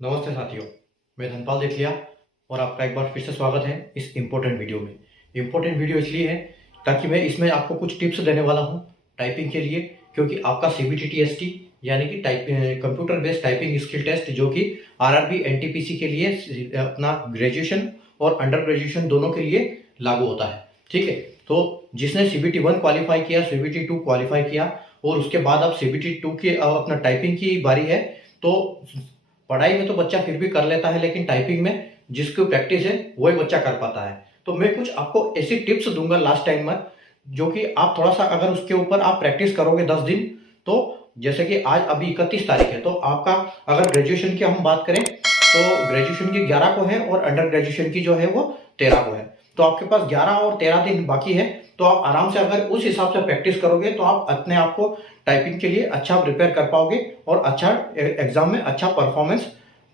नमस्ते साथियों, मैं धनपाल देथिया और आपका एक बार फिर से स्वागत है इस इम्पोर्टेंट वीडियो में। इम्पोर्टेंट वीडियो इसलिए है ताकि मैं इसमें आपको कुछ टिप्स देने वाला हूं टाइपिंग के लिए, क्योंकि आपका सीबीटी टीएसटी यानी कि computer based typing skill test जो कि आरआरबी एनटीपीसी के लिए अपना ग्रेजुएशन और अंडर ग्रेजुएशन दोनों के लिए लागू होता है। ठीक है, तो जिसने सीबीटी 1 क्वालिफाई किया, सीबीटी 2 क्वालिफाई किया और उसके बाद अब सीबीटी 2 की अपना टाइपिंग की बारी है, तो पढ़ाई में तो बच्चा फिर भी कर लेता है, लेकिन टाइपिंग में जिसकी प्रैक्टिस है वही बच्चा कर पाता है। तो मैं कुछ आपको ऐसी टिप्स दूंगा लास्ट टाइम में, जो कि आप थोड़ा सा अगर उसके ऊपर आप प्रैक्टिस करोगे 10 दिन, तो जैसे कि आज अभी 31 तारीख है, तो आपका अगर ग्रेजुएशन की हम बात करें तो ग्रेजुएशन की 11 को है और अंडर ग्रेजुएशन की जो है वो 13 को है। तो आपके पास 11 और 13 दिन बाकी है, तो आप आराम से अगर उस हिसाब से प्रैक्टिस करोगे तो आप अपने आप को टाइपिंग के लिए अच्छा प्रिपेयर कर पाओगे और अच्छा एग्जाम में अच्छा परफॉर्मेंस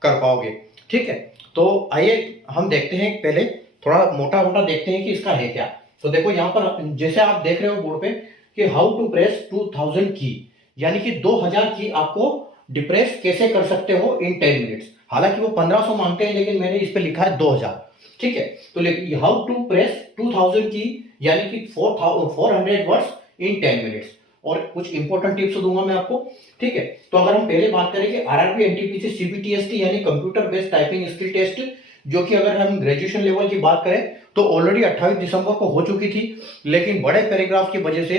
कर पाओगे। ठीक है, तो आइए हम देखते हैं, पहले थोड़ा मोटा मोटा देखते हैं कि इसका है क्या। तो देखो यहाँ पर जैसे आप देख रहे हो बोर्ड पे कि हाउ टू प्रेस 2000 की, यानी कि 2000 की आपको डिप्रेस कैसे कर सकते हो इन 10 मिनट्स। हालांकि वो 1500 मांगते हैं, लेकिन मैंने इस पे लिखा है 2000। ठीक है, तो लेकिन हाउ टू प्रेस 2000 की यानी कि 400 वर्ड्स इन 10 मिनट्स, और कुछ इंपॉर्टेंट टिप्स दूंगा मैं आपको। ठीक है, तो अगर हम पहले बात करें कि आरआरबी एनटीपीसी सीबीटीएसटी यानी computer based typing skill test, जो कि अगर हम ग्रेजुएशन लेवल की बात करें तो ऑलरेडी 28 दिसंबर को हो चुकी थी, लेकिन बड़े पैराग्राफ की वजह से,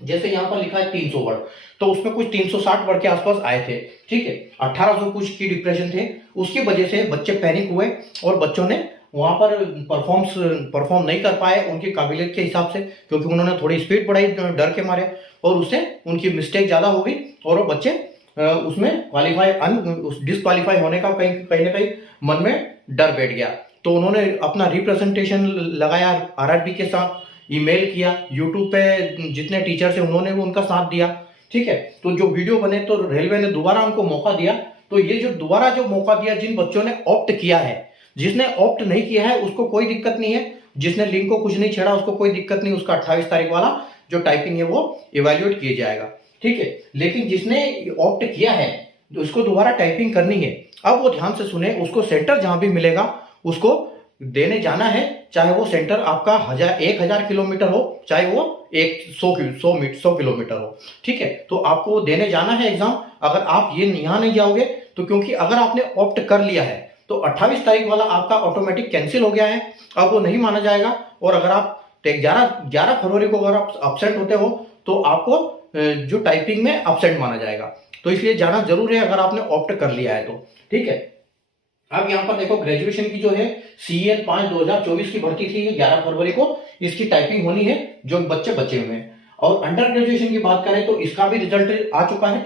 जैसे यहाँ पर लिखा है 300 वर्ड, तो उसमें कुछ 360 वर्ड के आसपास आए थे। ठीक है, 1800 कुछ की डिप्रेशन थे, उसकी वजह से बच्चे पैनिक हुए और बच्चों ने वहां पर परफॉर्म नहीं कर पाए उनकी काबिलियत के हिसाब से, क्योंकि उन्होंने थोड़ी स्पीड बढ़ाई डर के मारे, और उससे उनकी मिस्टेक ज्यादा हो गई और वो बच्चे उसमें डिसक्वालीफाई होने का कहीं ना कहीं मन में डर बैठ गया। तो उन्होंने अपना रिप्रेजेंटेशन लगाया आरआरबी के साथ, ईमेल किया, यूट्यूब पे जितने टीचर्स हैं उन्होंने भी उनका साथ दिया। ठीक है, तो जो वीडियो बने तो रेलवे ने दोबारा उनको मौका दिया। तो ये जो दोबारा जो मौका दिया, जिन बच्चों ने ऑप्ट किया है, जिसने ऑप्ट नहीं किया है उसको कोई दिक्कत नहीं है, जिसने लिंक को कुछ नहीं छेड़ा उसको कोई दिक्कत नहीं, उसका 28 तारीख वाला जो टाइपिंग है वो इवेल्युएट किया जाएगा। ठीक है, लेकिन जिसने ऑप्ट किया है तो उसको दोबारा टाइपिंग करनी है। अब वो ध्यान से सुने, उसको सेंटर जहां भी मिलेगा उसको देने जाना है, चाहे वो सेंटर आपका 1000 किलोमीटर हो, चाहे वो 100 किलोमीटर हो। ठीक है, तो आपको देने जाना है एग्जाम। अगर आप ये यहाँ नहीं जाओगे तो, क्योंकि अगर आपने ऑप्ट कर लिया है तो 28 तारीख वाला आपका ऑटोमेटिक कैंसिल हो गया है, अब वो नहीं माना जाएगा। और अगर आप 11 फरवरी को अगर आप अपसेंट होते हो तो आपको जो टाइपिंग में अपसेंट माना जाएगा। तो इसलिए जाना जरूर है अगर आपने ऑप्ट कर लिया है तो। ठीक है, अब यहाँ पर देखो ग्रेजुएशन की जो है CEL 5 2024 की भर्ती थी, 11 फरवरी को इसकी टाइपिंग होनी है जो बच्चे बचे हुए हैं। और अंडर ग्रेजुएशन की बात करें तो इसका भी रिजल्ट आ चुका है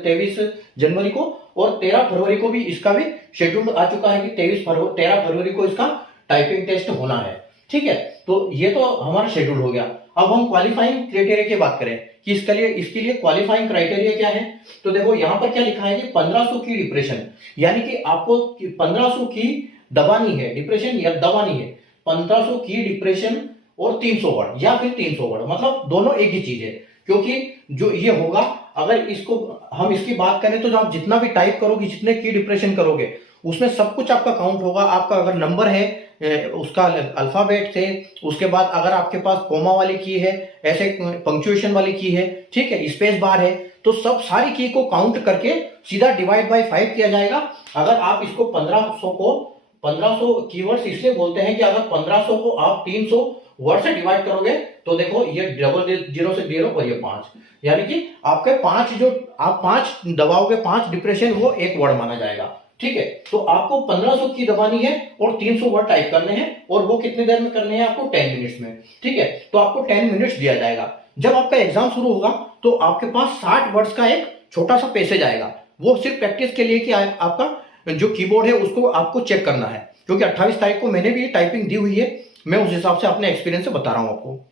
23 जनवरी को, और 13 फरवरी को भी इसका भी शेड्यूल आ चुका है कि 13 फरवरी को इसका टाइपिंग टेस्ट होना है। ठीक है, तो ये तो हमारा शेड्यूल हो गया। अब हम क्वालिफाइंग क्राइटेरिया की बात करें कि इसके लिए क्वालिफाइंग क्राइटेरिया क्या है, तो देखो यहाँ पर क्या लिखा है कि 1500 की डिप्रेशन, यानी कि आपको 1500 की दबानी है, डिप्रेशन या दबानी है 1500 की डिप्रेशन और 300 वर्ड या फिर 300 वर्ड, मतलब दोनों एक ही चीज है। क्योंकि जो ये होगा, अगर इसको हम इसकी बात करें तो आप जितना भी टाइप करोगे, जितने की डिप्रेशन करोगे, उसमें सब कुछ आपका काउंट होगा। आपका अगर नंबर है उसका अल्फाबेट से, उसके बाद अगर आपके पास कोमा वाली की है, ऐसे पंक्चुएशन वाली की है, ठीक है, स्पेस बार है, तो सब सारी की को काउंट करके सीधा डिवाइड बाय 5 किया जाएगा। अगर आप इसको 1500 कीवर्ड्स इसलिए बोलते हैं कि अगर 1500 को आप 300 वर्ड से डिवाइड करोगे तो देखो ये डबल 0 से 0 और ये 5, यानी कि आपके 5 जो आप 5 दबाओगे, 5 डिप्रेशन, वो एक वर्ड माना जाएगा। ठीक है, तो आपको 1500 की दबानी है और 300 वर्ड टाइप करने हैं, और वो कितने देर में करने हैं आपको? 10 मिनट्स में। ठीक है, तो आपको 10 मिनट्स दिया जाएगा। जब आपका एग्जाम शुरू होगा तो आपके पास 60 वर्ड्स का एक छोटा सा पैसेज आएगा, वो सिर्फ प्रैक्टिस के लिए कि आपका जो कीबोर्ड है उसको आपको चेक करना है। क्योंकि 28 तारीख को मैंने भी टाइपिंग दी हुई है, मैं उस हिसाब से अपने एक्सपीरियंस से बता रहा हूं आपको।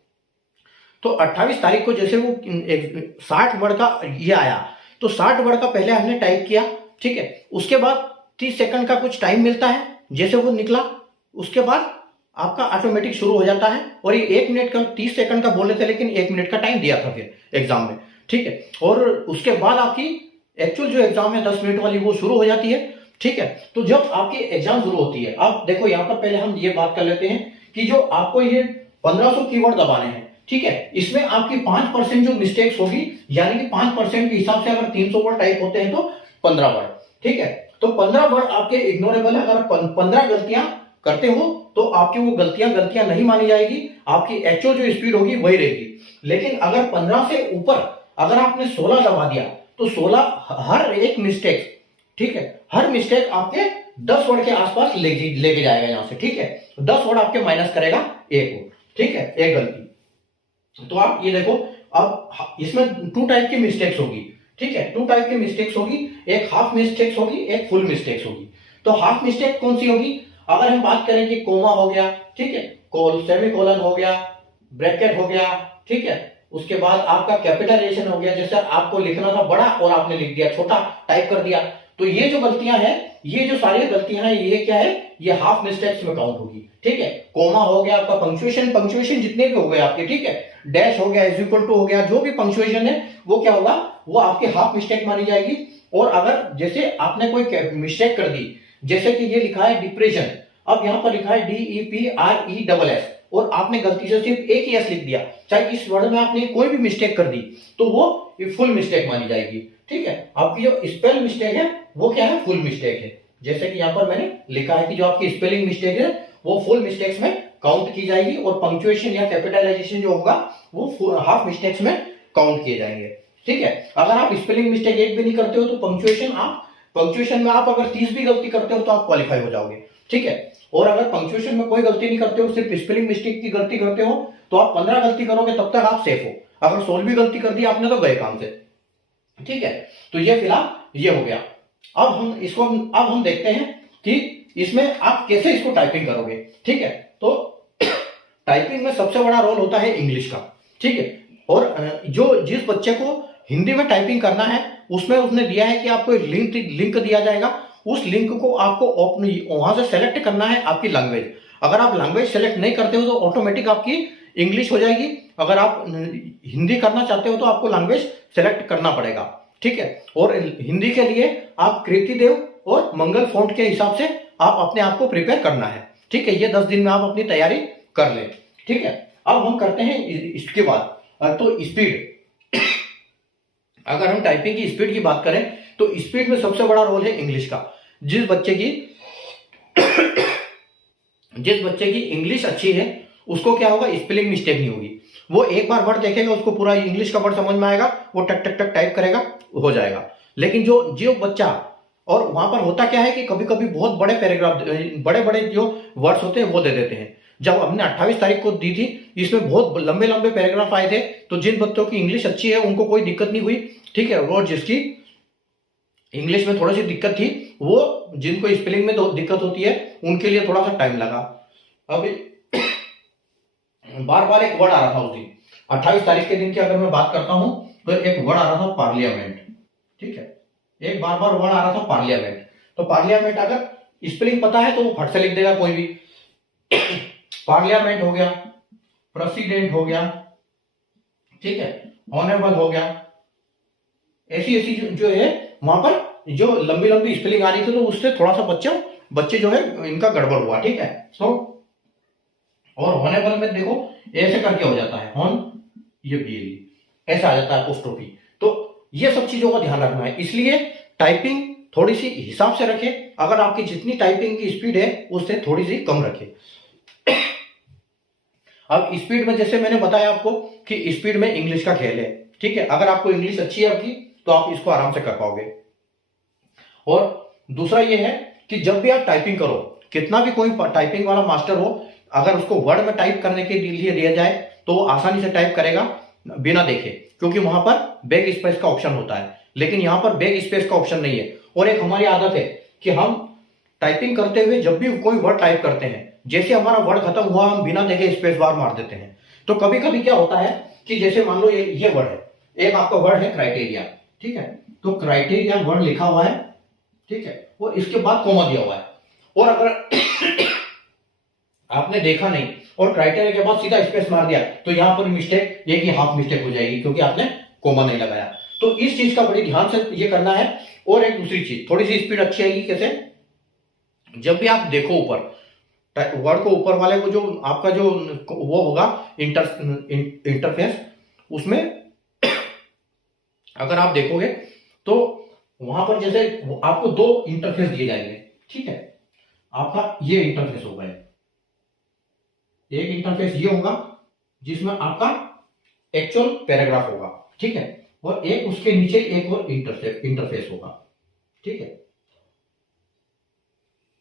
तो 28 तारीख को जैसे वो 60 वर्ड का ये आया, तो 60 वर्ड का पहले हमने टाइप किया। ठीक है, उसके बाद 30 सेकंड का कुछ टाइम मिलता है, जैसे वो निकला उसके बाद आपका ऑटोमेटिक शुरू हो जाता है। और ये 1 मिनट का 30 सेकंड का बोले थे, लेकिन 1 मिनट का टाइम दिया था फिर एग्जाम में। ठीक है, और उसके बाद आपकी एक्चुअल जो एग्जाम है 10 मिनट वाली वो शुरू हो जाती है। ठीक है। तो जब आपकी एग्जाम शुरू होती है, आप देखो यहाँ पर पहले हम ये बात कर लेते हैं कि जो आपको ये 1500 कीवर्ड दबाने हैं, ठीक है, इसमें आपकी 5% जो मिस्टेक्स होगी, यानी कि 5% के हिसाब से अगर 300 वर्ड टाइप होते हैं तो 15 वर्ड, ठीक है। तो 15 वर्ड आपके इग्नोरेबल है। अगर 15 गलतियां करते हो तो आपकी वो गलतियां नहीं मानी जाएगी, आपकी एक्चुअल जो स्पीड होगी वही रहेगी। लेकिन अगर 15 से ऊपर अगर आपने 16 दबा दिया तो 16 हर एक मिस्टेक, ठीक है, हर मिस्टेक आपके 10 वर्ड के आसपास लेके जाएगा यहां से, ठीक है। 10 वर्ड आपके माइनस करेगा एक वर्ड, ठीक है, एक गलती। तो आप ये देखो, अब इसमें 2 टाइप की मिस्टेक्स होगी, ठीक है, 2 टाइप की मिस्टेक्स होगी, एक हाफ मिस्टेक्स होगी, एक फुल मिस्टेक्स होगी। तो हाफ मिस्टेक कौन सी होगी? अगर हम बात करें कि कोमा हो गया, ठीक है, सेमीकोलन हो गया, ब्रैकेट हो गया, ठीक है, उसके बाद आपका कैपिटलाइजेशन हो गया, जैसे आपको लिखना था बड़ा और आपने लिख दिया छोटा, टाइप कर दिया। तो ये जो गलतियां हैं, ये जो सारी गलतियां हैं, ये क्या है? ये हाफ मिस्टेक्स में काउंट होगी, ठीक है। कोमा हो गया आपका, पंक्चुएशन जितने भी हो गए आपके, ठीक है, डैश हो गया, इज इक्वल टू हो गया, जो भी पंक्चुएशन है वो क्या होगा? वो आपकी हाफ मिस्टेक मानी जाएगी। और अगर जैसे आपने कोई मिस्टेक कर दी, जैसे कि ये लिखा है डिप्रेशन, अब यहां पर लिखा है DEPRESS और आपने गलती से सिर्फ एक ही एस लिख दिया, चाहे इस वर्ड में आपने कोई भी मिस्टेक कर दी, तो वो फुल मिस्टेक मानी जाएगी, ठीक है। आपकी जो स्पेल मिस्टेक है वो क्या है? फुल मिस्टेक है। जैसे कि यहां पर मैंने लिखा है कि जो आपकी स्पेलिंग मिस्टेक है वो फुल मिस्टेक्स में काउंट की जाएगी और पंक्चुएशन या कैपिटलाइजेशन जो होगा वो हाफ मिस्टेक्स में काउंट किए जाएंगे, ठीक है। अगर आप स्पेलिंग मिस्टेक एक भी नहीं करते हो तो पंक्चुएशन में आप अगर 30 भी गलती करते हो तो आप क्वालिफाई हो जाओगे, ठीक है। और अगर पंक्चुएशन में कोई गलती नहीं करते हो, सिर्फ स्पेलिंग मिस्टेक की गलती करते हो, तो आप 15 गलती करोगे तब तक आप सेफ हो। अगर 16वीं गलती कर दी आपने तो गए काम से, ठीक है। तो ये फिलहाल ये हो गया। अब हम देखते हैं कि इसमें आप कैसे इसको टाइपिंग करोगे, ठीक है। तो टाइपिंग में सबसे बड़ा रोल होता है इंग्लिश का, ठीक है। और जिस बच्चे को हिंदी में टाइपिंग करना है उसमें उसने दिया है कि आपको एक लिंक दिया जाएगा, उस लिंक को आपको वहां से सेलेक्ट करना है आपकी लैंग्वेज। अगर आप लैंग्वेज सेलेक्ट नहीं करते हो तो ऑटोमेटिक आपकी इंग्लिश हो जाएगी। अगर आप हिंदी करना चाहते हो तो आपको लैंग्वेज सेलेक्ट करना पड़ेगा, ठीक है। और हिंदी के लिए आप कृतिदेव और मंगल फॉन्ट के हिसाब से आप अपने आप को प्रिपेयर करना है, ठीक है। ये 10 दिन में आप अपनी तैयारी कर लें, ठीक है। अब हम करते हैं इसके बाद तो स्पीड। अगर हम टाइपिंग की स्पीड की बात करें तो स्पीड में सबसे बड़ा रोल है इंग्लिश का। जिस बच्चे की इंग्लिश अच्छी है उसको क्या होगा? स्पेलिंग मिस्टेक नहीं होगी। वो एक बार वर्ड देखेगा, उसको पूरा इंग्लिश का वर्ड समझ में आएगा, वो टक टक टक टाइप करेगा, हो जाएगा। लेकिन जो बच्चा, और वहां पर होता क्या है कि कभी कभी बहुत बड़े पैराग्राफ, बड़े बड़े जो वर्ड्स होते हैं वो दे देते हैं। जब हमने 28 तारीख को दी थी, इसमें बहुत लंबे लंबे पैराग्राफ आए थे, तो जिन बच्चों की इंग्लिश अच्छी है उनको कोई दिक्कत नहीं हुई, ठीक है। और जिसकी इंग्लिश में थोड़ी सी दिक्कत थी, वो जिनको स्पेलिंग में दिक्कत होती है उनके लिए थोड़ा सा टाइम लगा। अब बार बार एक वर्ड आ रहा था उस दिन, 28 तारीख के दिन की अगर मैं बात करता हूं तो एक वर्ड आ रहा था पार्लियामेंट, ठीक है। एक बार बार वर्ड आ रहा था पार्लियामेंट। तो पार्लियामेंट अगर स्पेलिंग पता है तो वो फट से लिख देगा कोई भी। पार्लियामेंट हो गया, प्रेसिडेंट हो गया, ठीक है, ऑनरेबल हो गया, ऐसी ऐसी जो है वहां पर जो लंबी लंबी स्पेलिंग आ रही थी, तो उससे थोड़ा सा बच्चे जो है इनका गड़बड़ हुआ, ठीक है। तो और ऑनरेबल में देखो ऐसे करके हो जाता है, ऑन ये BLE ऐसा आ जाता है अपोस्ट्रोफी। तो ये सब चीजों का ध्यान रखना है, इसलिए टाइपिंग थोड़ी सी हिसाब से रखें। अगर आपकी जितनी टाइपिंग की स्पीड है उससे थोड़ी सी कम रखें। अब स्पीड में जैसे मैंने बताया आपको कि स्पीड में इंग्लिश का खेल है, ठीक है। अगर आपको इंग्लिश अच्छी है आपकी तो आप इसको आराम से कर पाओगे। और दूसरा ये है कि जब भी आप टाइपिंग करो, कितना भी कोई टाइपिंग वाला मास्टर हो, अगर उसको वर्ड में टाइप करने के लिए दिया जाए तो वो आसानी से टाइप करेगा बिना देखे, क्योंकि वहां पर बैक स्पेस का ऑप्शन होता है, लेकिन यहां पर बैक स्पेस का ऑप्शन नहीं है। और एक हमारी आदत है कि हम टाइपिंग करते हुए जब भी कोई वर्ड टाइप करते हैं, जैसे हमारा वर्ड खत्म हुआ हम बिना देखे स्पेस बार मार देते हैं। तो कभी कभी क्या होता है कि जैसे मान लो ये वर्ड है, एक आपका वर्ड है क्राइटेरिया, ठीक है। तो क्राइटेरिया वर्ड लिखा हुआ है, ठीक है, और इसके बाद कोमा दिया हुआ है, और अगर आपने देखा नहीं और क्राइटेरिया के बाद सीधा स्पेस मार दिया तो यहां पर मिस्टेक, एक ही हाफ मिस्टेक हो जाएगी, क्योंकि आपने कोमा नहीं लगाया। तो इस चीज का बड़ी ध्यान से ये करना है। और एक दूसरी चीज, थोड़ी सी स्पीड अच्छी आएगी कैसे, जब भी आप देखो ऊपर वर्ड को, ऊपर वाले को जो आपका जो वो होगा इंटरफेस, उसमें अगर आप देखोगे तो वहां पर जैसे आपको दो इंटरफेस दिए जाएंगे, ठीक है। आपका ये इंटरफेस होगा, एक इंटरफेस ये होगा जिसमें आपका एक्चुअल पैराग्राफ होगा, ठीक है, और एक उसके नीचे एक और इंटरफेस होगा, ठीक है,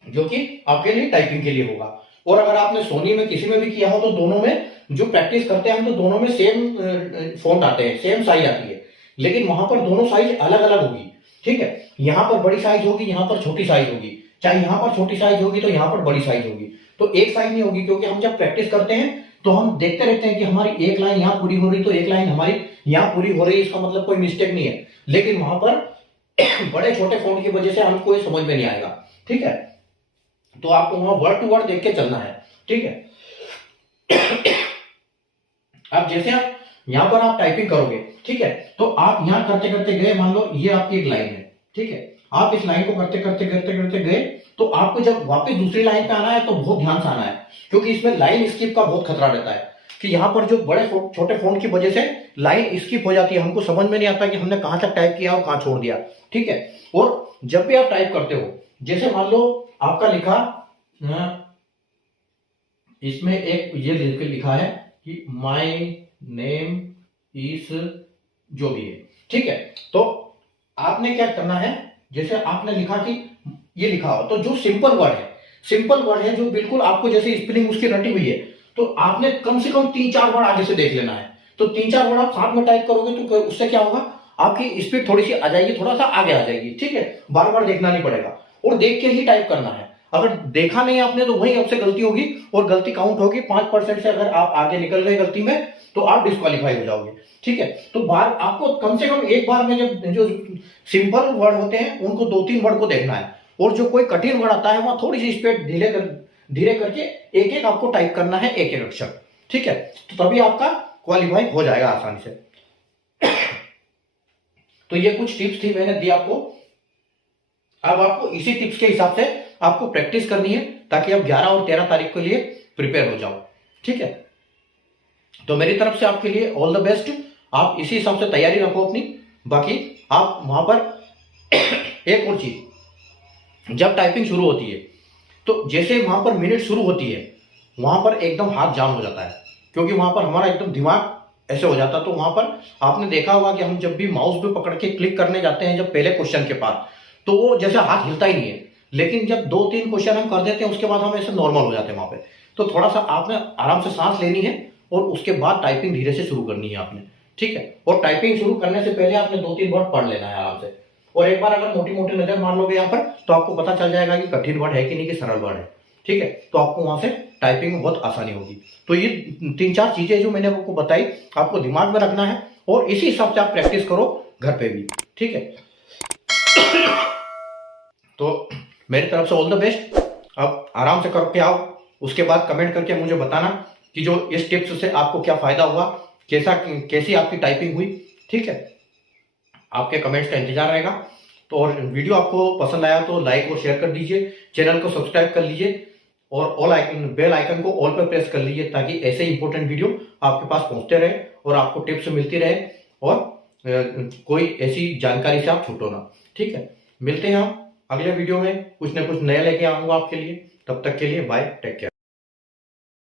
जो कि आपके लिए टाइपिंग के लिए होगा। और अगर आपने सोनी में किसी में भी किया हो तो दोनों में जो प्रैक्टिस करते हैं हम, तो दोनों में सेम फॉन्ट आते हैं, सेम साइज आती है, लेकिन वहां पर दोनों साइज अलग अलग होगी, ठीक है। यहां पर बड़ी साइज होगी, यहां पर छोटी साइज होगी, चाहे यहां पर छोटी साइज होगी तो यहां पर बड़ी साइज होगी, तो एक साइज नहीं होगी। क्योंकि हम जब प्रैक्टिस करते हैं तो हम देखते रहते हैं कि हमारी एक लाइन यहां पूरी हो रही, तो एक लाइन हमारी यहां पूरी हो रही, इसका मतलब कोई मिस्टेक नहीं है। लेकिन वहां पर बड़े छोटे फॉन्ट की वजह से हमको ये समझ में नहीं आएगा, ठीक है। तो आपको वहां वर्ड टू वर्ड देख के चलना है, ठीक है। अब जैसे आप यहां पर आप टाइपिंग करोगे, ठीक है, तो आप यहां करते करते गए, मान लो ये आपकी एक लाइन है, ठीक है, आप इस लाइन को करते करते करते करते गए, तो आपको जब वापस दूसरी लाइन पे आना है तो बहुत ध्यान से आना है, क्योंकि इसमें लाइन स्किप का बहुत खतरा रहता है कि यहाँ पर जो बड़े छोटे फॉन्ट की वजह से लाइन स्किप हो जाती है, हमको समझ में नहीं आता कि हमने कहां तक टाइप किया और कहां छोड़ दिया, ठीक है। और जब भी आप टाइप करते हो, जैसे मान लो आपका लिखा, इसमें एक ये लिखा है कि माय नेम इज, जो भी है, ठीक है, तो आपने क्या करना है, जैसे आपने लिखा कि ये लिखा हो, तो जो सिंपल वर्ड है जो बिल्कुल आपको जैसे स्पेलिंग उसकी रटी हुई है, तो आपने कम से कम 3-4 वर्ड आगे से देख लेना है। तो 3-4 वर्ड आप साथ में टाइप करोगे तो उससे क्या होगा, आपकी स्पीड थोड़ी सी आ जाएगी, थोड़ा सा आगे आ जाएगी, ठीक है। बार बार देखना नहीं पड़ेगा और देख के ही टाइप करना है। अगर देखा नहीं आपने तो वही आपसे गलती होगी और गलती काउंट होगी 5% से। अगर आप आगे निकल गए गलती में तो आप डिस्क्वालीफाई हो जाओगे, ठीक है। तो बार आपको कम से कम एक बार में जब जो सिंपल वर्ड होते हैं उनको 2-3 वर्ड को देखना है, और जो कोई कठिन वर्ड आता है वहां थोड़ी सी स्पीड धीरे करके एक एक आपको टाइप करना है, एक एक अक्षर, ठीक है। तो तभी आपका क्वालिफाई हो जाएगा आसानी से। तो ये कुछ टिप्स थी, मैंने दी आपको। अब आपको इसी टिप्स के हिसाब से आपको प्रैक्टिस करनी है ताकि आप 11 और 13 तारीख के लिए प्रिपेयर हो जाओ, ठीक है। तो मेरी तरफ से आपके लिए ऑल द बेस्ट। आप इसी हिसाब से तैयारी रखो अपनी। बाकी आप वहां पर एक और चीज, जब टाइपिंग शुरू होती है तो जैसे वहां पर मिनट शुरू होती है वहां पर एकदम हाथ जाम हो जाता है, क्योंकि वहां पर हमारा एकदम दिमाग ऐसे हो जाता है। तो वहां पर आपने देखा होगा कि हम जब भी माउस पे पकड़ के क्लिक करने जाते हैं जब पहले क्वेश्चन के पास, तो वो जैसे हाथ हिलता ही नहीं है। लेकिन जब 2-3 क्वेश्चन हम कर देते हैं उसके बाद हम ऐसे नॉर्मल हो जाते हैं वहां पे। तो थोड़ा सा आपने आराम से सांस लेनी है और उसके बाद टाइपिंग धीरे से शुरू करनी है आपने, ठीक है। और टाइपिंग शुरू करने से पहले आपने 2-3 वर्ड पढ़ लेना है आराम से। और एक बार अगर मोटी मोटी नजर मार लोगे यहाँ पर तो आपको पता चल जाएगा कि कठिन वर्ड है कि नहीं, कि सरल वर्ड है, ठीक है। तो आपको वहां से टाइपिंग में बहुत आसानी होगी। तो ये 3-4 चीजें जो मैंने आपको बताई आपको दिमाग में रखना है और इसी हिसाब से आप प्रैक्टिस करो घर पे भी, ठीक है। तो मेरी तरफ से ऑल द बेस्ट। अब आराम से करके आओ, उसके बाद कमेंट करके मुझे बताना कि जो इस टिप्स से आपको क्या फायदा हुआ, कैसी आपकी टाइपिंग हुई, ठीक है। आपके कमेंट्स का इंतजार रहेगा। तो और वीडियो आपको पसंद आया तो लाइक और शेयर कर दीजिए, चैनल को सब्सक्राइब कर लीजिए और बेल आइकन को ऑल पर प्रेस कर लीजिए ताकि ऐसे इंपॉर्टेंट वीडियो आपके पास पहुंचते रहे और आपको टिप्स मिलती रहे और कोई ऐसी जानकारी से आप छूटो ना, ठीक है। मिलते हैं हम अगले वीडियो में, कुछ ना कुछ नया लेके आऊंगा आपके लिए। तब तक के लिए बाय, टेक केयर।